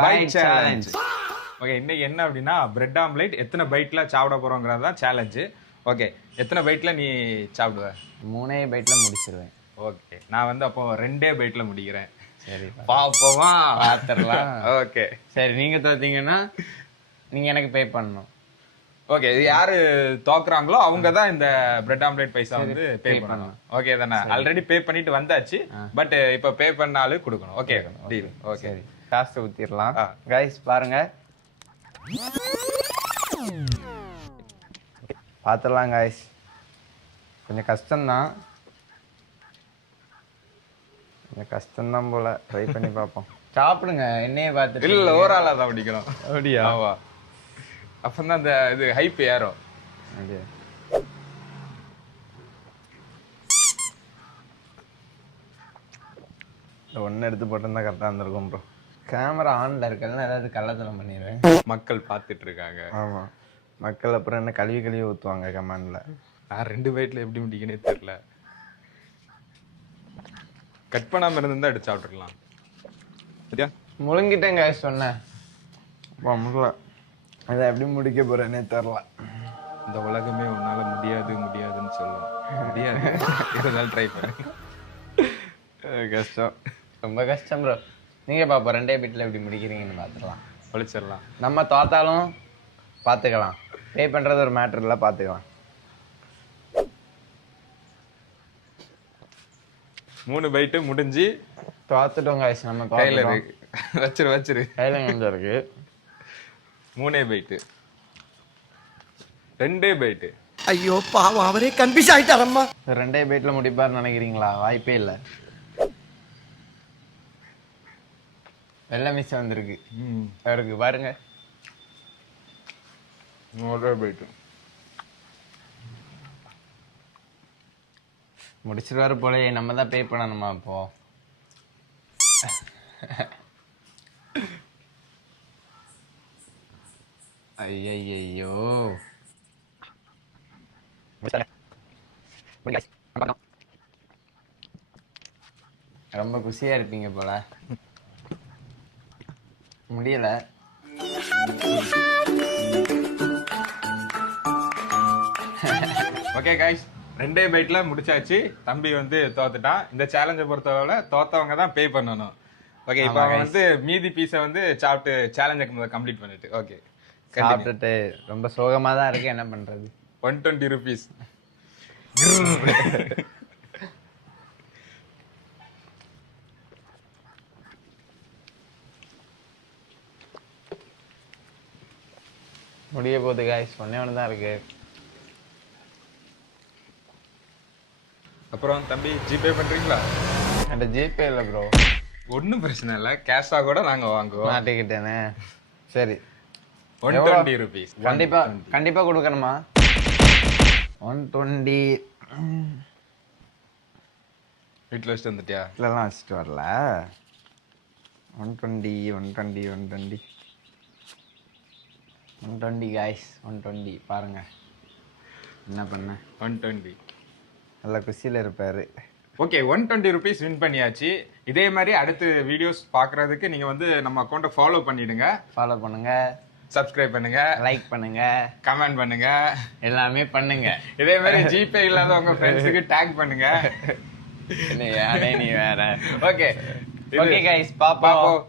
Byte challenge. Okay, இன்னைக்கு என்ன அப்படின்னா பிரெட் ஆம்லேட் எத்தனை பைட்ல சாப்பிட போறோங்கிறது தான் சேலஞ்சு. ஓகே, எத்தனை பைட்ல நீ சாப்பிடுவ? 3 பைட்ல முடிச்சிருவேன். ஓகே, நான் வந்து அப்போ 2 பைட்ல முடிக்கிறேன். சரி, பாப்போமா? பாத்துடலாம். ஓகே சரி, நீங்க தோத்தீங்கன்னா நீங்க எனக்கு பே பண்ணணும். ஓகே, இது யாரு தோக்குறாங்களோ அவங்க தான் இந்த பிரெட் ஆம்லேட் பைசா வந்து பே பண்ணணும். ஓகே தானே? ஆல்ரெடி பே பண்ணிட்டு வந்தாச்சு, பட் இப்ப பே பண்ணாலும் கொடுக்கணும். Okay deal. ஓகே, காசு ஊத்திடலாம். கைஸ் பாருங்க, பாத்துடலாம் கைஸ். கொஞ்சம் கஷ்டம்தான், போல. ட்ரை பண்ணி பார்ப்போம். சாப்பிடுங்க, என்னையே பார்த்துட்டு. இல்ல ஓவராலா தான் பிடிக்கணும். அப்படியா? ஆமா, அப்பதான் அந்த இது ஹைப் ஏறும். அப்படியா? ஒன்னு எடுத்து போட்டிருந்தா கரெக்டா இருந்திருக்கும் ப்ரோ. கேமரா ஆன்ல இருக்கல, ஏதாவது கள்ளத்தனம் பண்ணிடுவேன். மக்கள் பார்த்துட்டு இருக்காங்க. ஆமா, மக்கள் அப்புறம் என்ன கழுவி ஊத்துவாங்க கமெண்ட்ல. நான் 2 பைட்ல எப்படி முடிக்கனே தெரியல. கட் பண்ணாம இருந்தா எடுத்து சாப்பிட்டுக்கலாம். சரியா? முழுங்கிட்டேங்க சொன்னேன். முடியல, அதை எப்படி முடிக்க போறேன்னே தெரியல. இந்த உலகமே உன்னால முடியாதுன்னு சொல்லும். முடியாது, இருந்தாலும் ட்ரை பண்ணு. கஷ்டம், ரொம்ப கஷ்டம் ப்ரோ. நீங்க பாப்போம் 2 பைட்ல எப்படி முடிக்கிறீங்கன்னு பார்த்துக்கலாம். ஒழிச்சிடலாம். நம்ம தோத்தாலும் பார்த்துக்கலாம். பே பண்றது ஒரு மேட்டர் இல்லை, பார்த்துக்கலாம். 3 பைட்டு முடிஞ்சு தோத்துட்டோம் guys. நம்ம கையில தோத்துட்டோம். வச்சிரு கையில கொஞ்சம் இருக்கு. 3 பைட்டு, 2 பைட்டு. ஐயோ பாவம், அவரே கன்ஃபியூஸ் ஆயிட்டாரம்மா. 2 பைட்ல முடிப்பாருன்னு நினைக்கிறீங்களா? வாய்ப்பே இல்லை. வெள்ளை மிஸ் வந்திருக்கு அவருக்கு, பாருங்க. 1 பைட்டு முடிச்சிருவாரு போலயே. நம்ம தான் பே பண்ணணுமா இப்போ? ஐயோ, ரொம்ப குஷியா இருப்பீங்க போல. முடியல. ஓகே கைஸ், 2 பைட்ல முடிச்சாச்சு. தம்பி வந்து தோத்துட்டான். இந்த சேலஞ்சை பொறுத்தவரை தோத்தவங்க தான் பே பண்ணணும். ஓகே, இப்போ அவன் வந்து மீதி பீஸை வந்து சாப்பிட்டு சேலஞ்சை கம்ப்ளீட் பண்ணிட்டு. ஓகே, சாப்பிட்டுட்டு ரொம்ப சோகமா தான் இருக்கு, என்ன பண்றது? 120 rupees. முடிய போகுது guys. ஒண்ணு தான் இருக்கு. அப்புறம் தம்பி ஜிபே பண்றீங்களா? அந்த ஜிபே இல்ல ப்ரோ. ஒன்னும் பிரச்சனை இல்லை, கேஷா கூட நாங்க வாங்குவோம். மாட்டிக்கிட்டேனே. சரி, 120 rupees. கண்டிப்பா கொடுக்கணுமா? 120 வீட்டில் வச்சுட்டு வந்துட்டியா? இல்லலாம் வச்சுட்டு வரல. 120 guys. 120 பாருங்க என்ன பண்ண. 120 நல்ல குஷியில இருப்பாரு. ஓகே, 120 rupees வின் பண்ணியாச்சு. இதே மாதிரி அடுத்த வீடியோஸ் பார்க்கறதுக்கு நீங்க வந்து நம்ம அக்கௌண்ட்டை ஃபாலோ பண்ணிடுங்க. ஃபாலோ பண்ணுங்க, சப்ஸ்கிரைப் பண்ணுங்க, லைக் பண்ணுங்க, கமெண்ட் பண்ணுங்க, எல்லாமே பண்ணுங்க. இதே மாதிரி ஜிபே இல்லாத உங்க ஃப்ரெண்ட்ஸுக்கு டேக் பண்ணுங்க. நீ வேற. ஓகே ஓகே கைஸ், பாப்போம்.